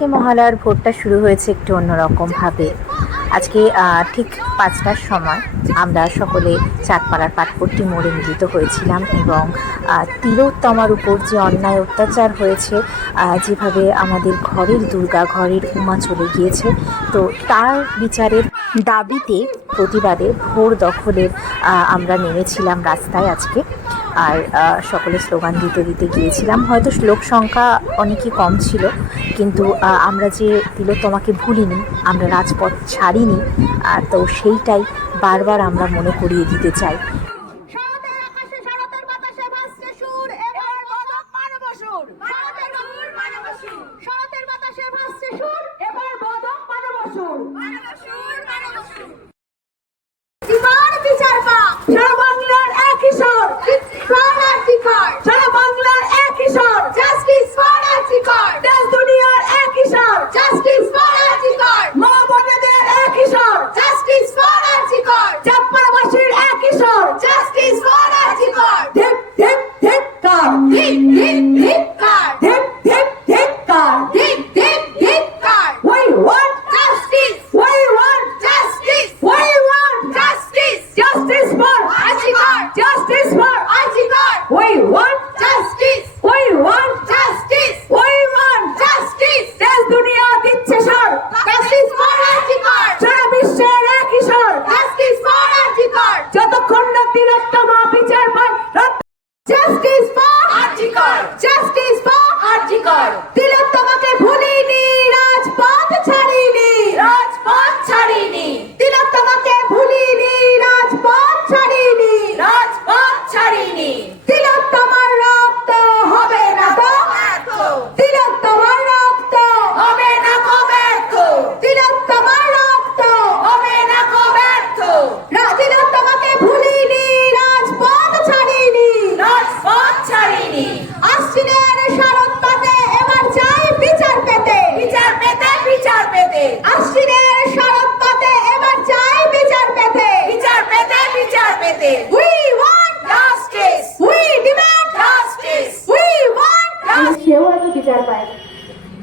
আজকে মহালয়ার ভোরটা শুরু হয়েছে একটু অন্যরকমভাবে। আজকে ঠিক 5টার সময় আমরা সকলে চাঁদপাড়ার পাটপট্টি মোড়ে মিলিত হয়েছিলাম এবং তিলোত্তমার উপর যে অন্যায় অত্যাচার হয়েছে, যেভাবে আমাদের ঘরের দুর্গা, ঘরের উমা চলে গিয়েছে, তো তার বিচারের দাবিতে প্রতিবাদে ভোর দখলের আমরা নেমেছিলাম রাস্তায় আজকে। আর সকলে স্লোগান দিতে দিতে গিয়েছিলাম। হয়তো লোক সংখ্যা অনেকই কম ছিল, কিন্তু আমরা যে তিলোত্তমাকে ভুলিনি, আমরা রাজপথ ছাড়িনি, তো সেইটাই বারবার আমরা মনে করিয়ে দিতে চাই।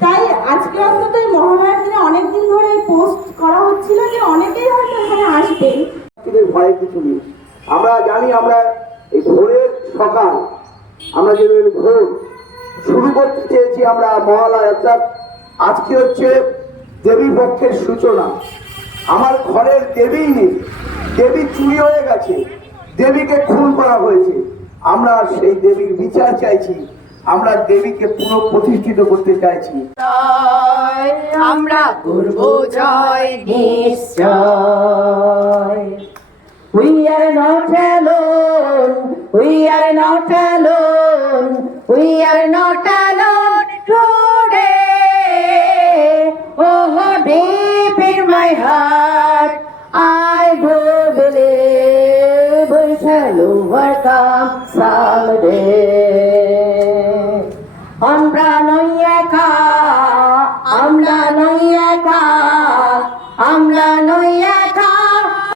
তাই আজকে অন্তত মহালয়ার দিনে অনেকদিন ধরে পোস্ট করা হচ্ছিল যে অনেকেই হয়তো এখানে আসবেন। ভয় কিছু নেই, আমরা জানি আমরা এই ভোরের সকাল, আমরা যে ভোর শুরু করতে চেয়েছি আমরা মহালয়া, অর্থাৎ আজকে হচ্ছে দেবী পক্ষের সূচনা। আমার ঘরের দেবীই নেই, দেবী চুরি হয়ে গেছে, দেবীকে খুন করা হয়েছে। আমরা সেই দেবীর বিচার চাইছি, আমরা দেবীকে পুনঃপ্রতিষ্ঠিত করতে চাইছি। আমরা করব জয় নিশ্চয়। We are not alone, we are not alone, we are not alone today. Oh, deep in my heart, I do believe we shall overcome someday. আমরা নই একা, আমরা নই একা, আমরা নই